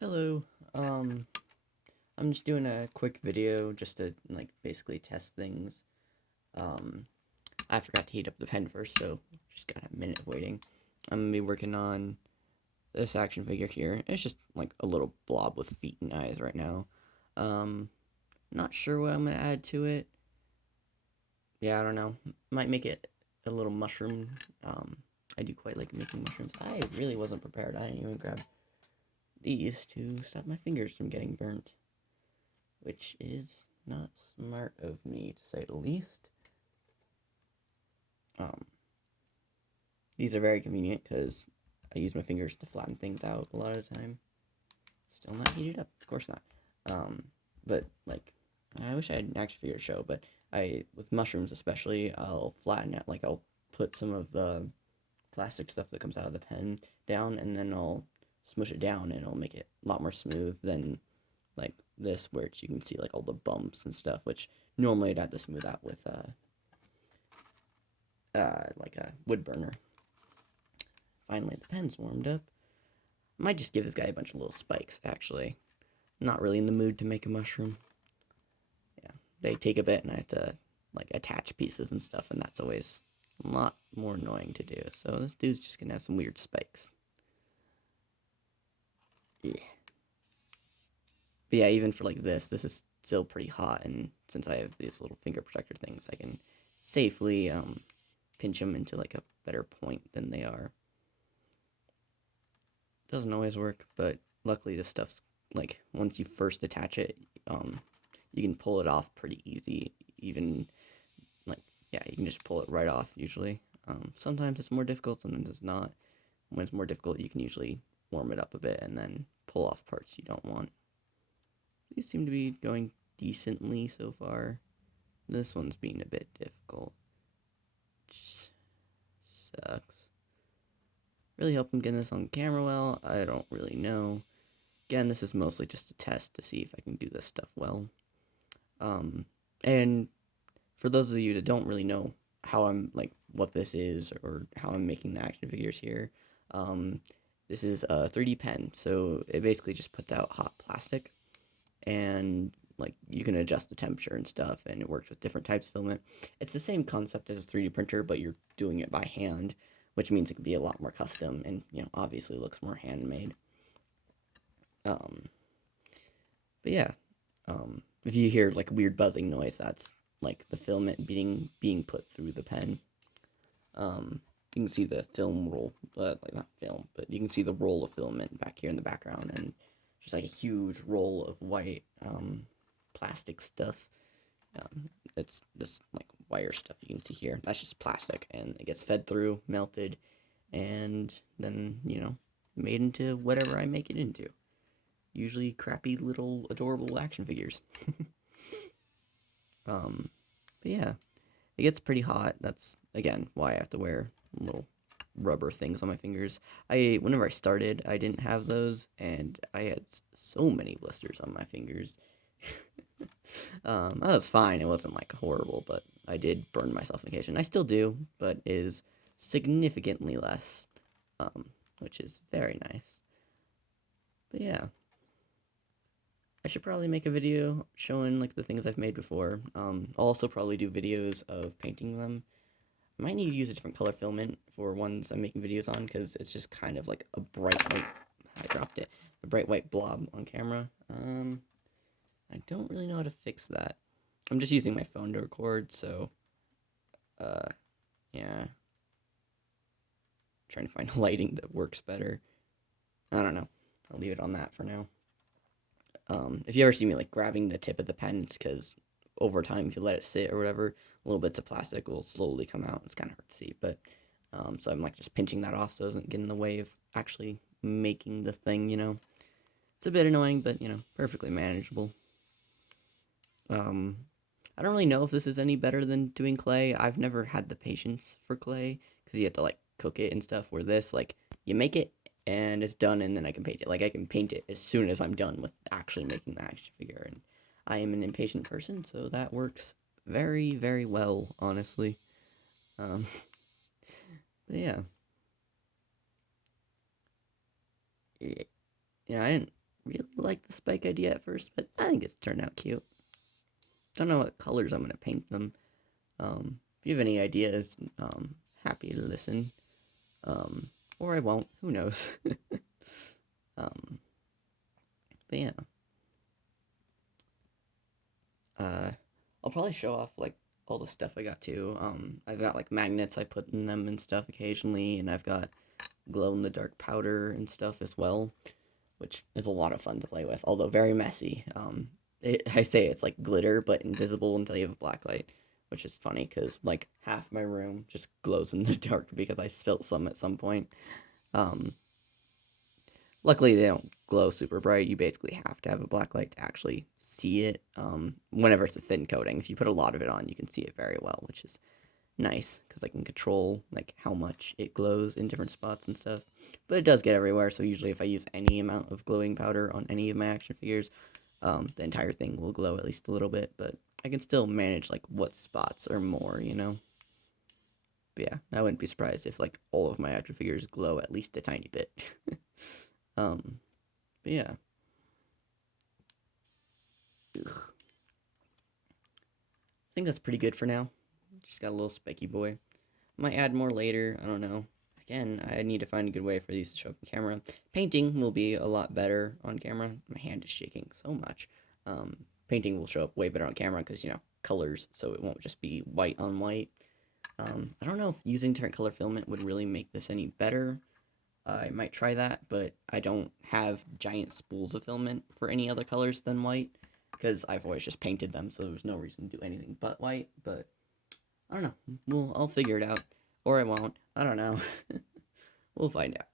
Hello. Um, I'm just doing a quick video just to basically test things. Um, I forgot to heat up the pen first, so just got a minute of waiting. I'm gonna be working on this action figure here. It's just like a little blob with feet and eyes right now. Um, Not sure what I'm gonna add to it. Yeah, I don't know. Might make it a little mushroom. Um, I do quite like making mushrooms. I really wasn't prepared. I didn't even grab these to stop my fingers from getting burnt, which is not smart of me to say the least. Um, these are very convenient because I use my fingers to flatten things out a lot of the time. Still not heated up, of course not. But like, I wish I had an action figure to show, but with mushrooms especially, I'll flatten it. Like I'll put some of the plastic stuff that comes out of the pen down, and then I'll smush it down, and it'll make it a lot more smooth than like this, where you can see like all the bumps and stuff, which normally I'd have to smooth out with like a wood burner. Finally, the pen's warmed up. Might just give this guy a bunch of little spikes, actually. Not really in the mood to make a mushroom. Yeah, they take a bit, and I have to like attach pieces and stuff, and that's always a lot more annoying to do. So this dude's just gonna have some weird spikes. Yeah. But yeah, even for like this is still pretty hot, and since I have these little finger protector things, I can safely pinch them into like a better point than they are. Doesn't always work, but luckily this stuff's like once you first attach it, you can pull it off pretty easy. Even like yeah, you can just pull it right off usually. Sometimes it's more difficult, sometimes it's not. When it's more difficult, you can usually warm it up a bit and then pull off parts you don't want. These seem to be going decently so far. This one's being a bit difficult. Just sucks. Really hope I'm getting this on camera well. I don't really know. Again, this is mostly just a test to see if I can do this stuff well. And for those of you that don't really know how I'm like what this is or how I'm making the action figures here, um, this is a 3D pen. So it basically just puts out hot plastic, and like you can adjust the temperature and stuff, and it works with different types of filament. It's the same concept as a 3D printer, but you're doing it by hand, which means it can be a lot more custom, and obviously looks more handmade. Um, but yeah, if you hear like weird buzzing noise, that's like the filament being put through the pen. You can see the film roll, like not film, but you can see the roll of filament back here in the background, and just like a huge roll of white plastic stuff. It's this like wire stuff you can see here. That's just plastic, and it gets fed through, melted, and then made into whatever I make it into. Usually crappy little adorable action figures. um, but yeah, it gets pretty hot. That's again why I have to wear little rubber things on my fingers. Whenever I started, I didn't have those, and I had so many blisters on my fingers. That was fine. It wasn't like horrible, but I did burn myself on occasion. I still do, but is significantly less, which is very nice. But yeah, I should probably make a video showing like the things I've made before. I'll also probably do videos of painting them. I might need to use a different color filament for ones I'm making videos on, because it's just kind of like a bright white. I dropped it. A bright white blob on camera. I don't really know how to fix that. I'm just using my phone to record, so uh, yeah. Trying to find lighting that works better. I don't know. I'll leave it on that for now. If you ever see me like grabbing the tip of the pen, it's because over time, if you let it sit or whatever, little bits of plastic will slowly come out. It's kind of hard to see, but so I'm like just pinching that off so it doesn't get in the way of actually making the thing. It's a bit annoying, but perfectly manageable. I don't really know if this is any better than doing clay. I've never had the patience for clay because you have to like cook it and stuff. Where this, like, you make it and it's done, and then I can paint it. Like I can paint it as soon as I'm done with actually making the action figure. And I am an impatient person, so that works very, very well, honestly. Um, but yeah, I didn't really like the spike idea at first, but I think it's turned out cute. Don't know what colors I'm gonna paint them. If you have any ideas, happy to listen. Um, or I won't. Who knows? um, but yeah. Uh, I'll probably show off like all the stuff I got too. I've got like magnets I put in them and stuff occasionally, and I've got glow in the dark powder and stuff as well, which is a lot of fun to play with, although very messy. I say it's like glitter, but invisible until you have a black light, which is funny because like half my room just glows in the dark because I spilt some at some point. Um, Luckily, they don't glow super bright. You basically have to have a black light to actually see it. Whenever it's a thin coating, if you put a lot of it on, you can see it very well, which is nice because I can control like how much it glows in different spots and stuff. But it does get everywhere, so usually if I use any amount of glowing powder on any of my action figures, the entire thing will glow at least a little bit. But I can still manage like what spots are more, you know. But yeah, I wouldn't be surprised if like all of my action figures glow at least a tiny bit. um, but yeah. Ugh. I think that's pretty good for now. Just got a little spiky boy. Might add more later. I don't know. Again, I need to find a good way for these to show up on camera. Painting will be a lot better on camera. My hand is shaking so much. Painting will show up way better on camera because, you know, colors, so it won't just be white on white. I don't know if using different color filament would really make this any better. I might try that, but I don't have giant spools of filament for any other colors than white because I've always just painted them, so there's no reason to do anything but white. But I don't know. I'll figure it out, or I won't. I don't know. We'll find out.